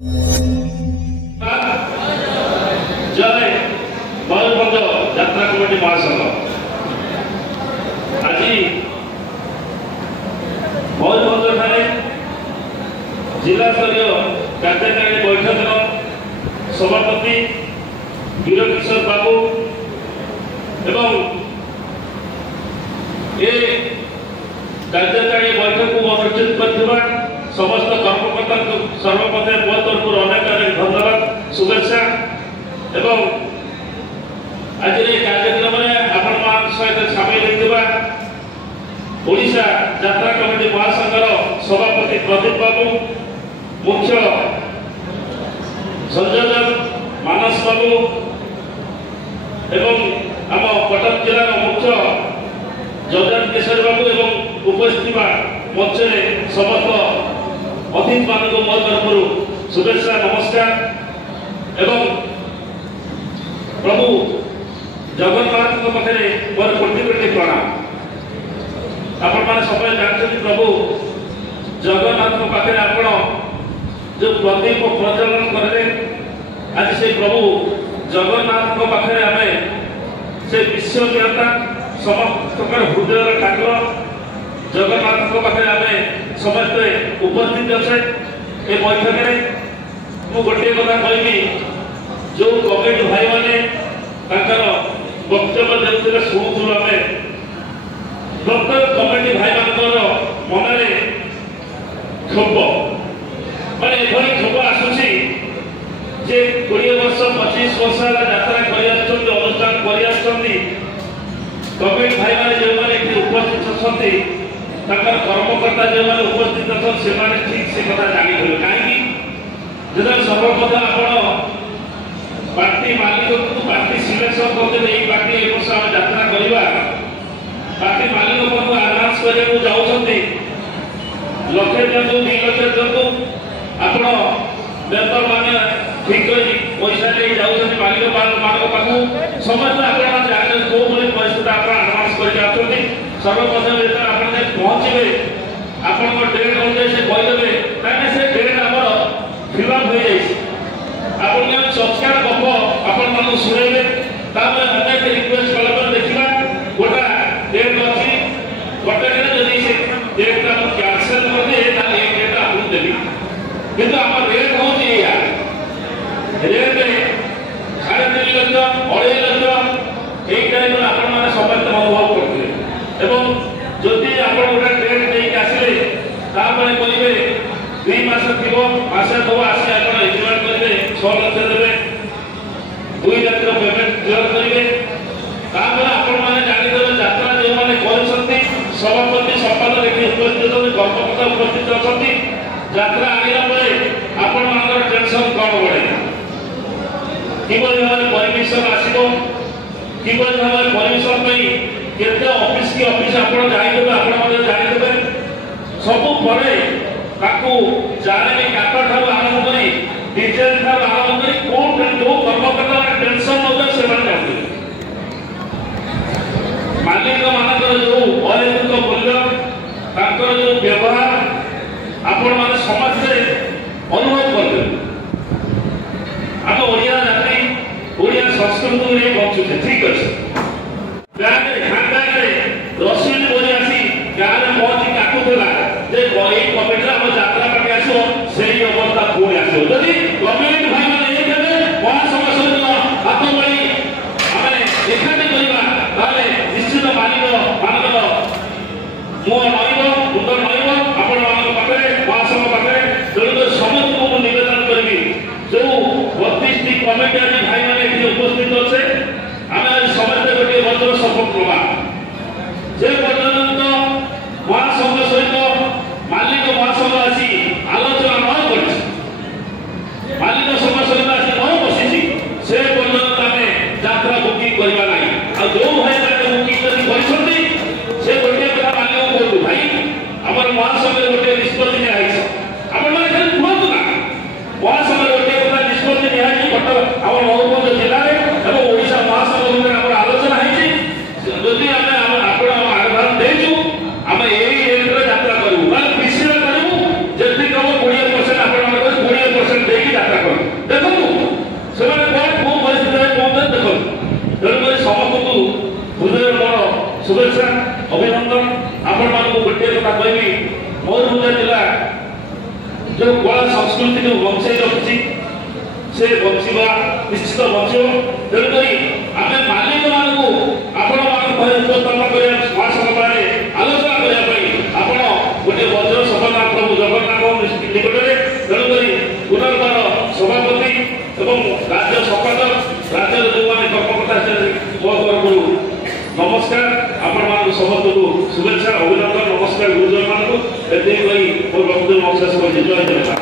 जय मयूरभंज यात्रा कमिटी महासंघ आज मयूरभंज जिला स्तरीय कार्यकारी बैठक सभापति वीरकिशोर बाबू एवं ये कार्यकारी बैठक को अनुष्ठित कर समस्त कर्मकर्ता सर्वप्रथम मो तरफ अनेक अनेक धन्यवाद शुभेच्छा एवं आज कार्यक्रम में आपण सहित सामिल होता ओडिशा यात्रा कमिटी महासंघर सभापति प्रदीप बाबू मुख्य संयोजक मानस बाबू एवं आम कटक जिलार मुख्य जगन किशोर बाबू एवं उपस्थित मंच समस्त अतिथि मान मो तरफ शुभेच्छा नमस्कार एवं प्रभु जगन्नाथ पाखे मोर कोटि कोटि प्रणाम। आपण मैंने सब जानते प्रभु जगन्नाथ पाखे आपण जो प्रदीप प्रज्वलन करें आज से प्रभु जगन्नाथ पाखे आम से विश्वज्ञता समस्त हृदय ठाकुर जगन्नाथ पाखे आम समस्ते उपस्थित अच्छे ये बैठक में मु गोटे कथा कहबी जो कमिटी भाई मैंने वक्तव्य देते शुणुलु आम प्रत्येक कमिटी भाई मान मन क्षोभ माने क्षोभ आसूसी जे 20 वर्ष 25 वर्ष यात्रा कर अनुष्ठान कर कमिटी भाई मैंने जो मैंने उपस्थित अच्छा कर्मकर्ता जो मैंने उपस्थित अच्छा से ठीक से कथा जानी कहीं जो सर्वप्रथम आप पार्टी मालिक पार्टी सिलेक्शन करते पार्टी ए वर्ष आम यात्रा करवा पार्टी मालिक को आनाउंस करने जाऊँगी लक्षे दिंतु 2 लक्ष दिंतु आप मेम्बर मैंने ठीक कर पैसा नहीं जाऊँ मालिक मान पाखु समस्त आप जानते कौ भाई परिस्थिति आप आडभांस कर सर्वप्रथम जो आप पहुँचे आप डेट अनुसार से कहीदेवे कहीं से डेट आम फिलअप हो जाए संस्कार गप आप शुणेबे अनेक रिक्वेस्ट कला देखा गोटा डेट अच्छी गोटे जदि से डेट कैंसल करदे डेट आपको देवी किंतु आम रेट हूँ रेट 3.5 लक्ष 2.5 लक्ष यही टाइम आपण मैंने समस्त अनुभव करते जदि आप गोटे डेट नहीं आसिले कहे 2 मास थी मसे दो आसी आप एग्रीमेंट करेंगे 6 लक्ष देवे 2 लाख पेमेंट क्लियर करेंगे आपण मैंने जानीदेवे यात्रा जो मैंने कर सभापति संपादक ये उपस्थित कर्मकर्ता उपस्थित अच्छा यात्रा आगे आपण टेंशन कौन बढ़े किभली भाव परमिशन आसो किभली भाव परमिशन केते ऑफिस की ऑफिस आप जाइदेवे आप जानीदेवे सबू पड़े जाने काट ठार आरंभ कर डिजेल ठार आरंभ कर कौन जो कर्मकर्ता टेंशन नौकर से मालिक मानकर जो अनैतिक मूल्य जो व्यवहार आपण मैंने समस्ते अनुभव करते आम ओडिया जाति ओडिया संस्कृति में बचुचे ठीक अच्छे रसीद बोली आसी गाँव में पहुंची काटुला कमिटी आम यात्रा पार्टी आसो से अवस्था पुणी आसो जदि कमिटी भाई मैंने ये देवे महासंघ सहित हाथ मिली आम एकाठी करवा निश्चित मालिक मानकर मुह नईब मुंड नईब आपण पाखे महासंघ पाखे तेणुक समस्त को निवेदन करी जो 32टी कमिटी आज भाई मैंने ये उपस्थित अच्छे आम समस्ते गोटे मंत्र शपथ करवा जे पर्यंत महासंघ सहित मालिक महासंघ आसी आलोचना न कर मालिक संघ सहित आसी न बसी से पर्यंत आम यात्रा बुकिंग करवा ना जो भाई बुकिंग से गोटे कथा मालिक कहूँ भाई आम महासंघ गोटे निष्पत्ति निजी आप कहतु ना महासंघ गोटे कथा निष्पत्ति निजी कटक आम मयूरभंज जिले में ओडिशा महासंघ भितर आम आलोचना जदि आम आडभांस देचु आम यही यात्रा करूँ पीसी करूँ जी कम 20% आप 20% ସେଇଠି ଯାତ୍ରା କରନ୍ତୁ। ଦେଖନ୍ତୁ ସେମାନେ କ'ଣ କୋଉ ପରିସ୍ଥିତିରେ ପହଞ୍ଚନ୍ତି ଦେଖନ୍ତୁ। ତେଣୁକରି ସମସ୍ତଙ୍କୁ ହୃଦୟରେ ମୋର शुभेच्छा अभिनंदन। आपको गोटे कथा कहबी मयूरभंज जिला जो कला संस्कृति को बचाई रखी से बचा निश्चित बचो। तेणुक आम मालिक मानू आपण उपस्थापन कर महासभा आलोचना करने गोटे वज्र सफलता प्रभु जगन्नाथ निकट में। तेणुक पुनर्बार सभापति एवं राज्य संपादक राज्य जो कर्मकर्ता मो तरफ नमस्कार। आपण समस्त को शुभेच्छा अभिनंदन। नमस्कार गुरुजन मानक मोर वक्तव्य अवशेष।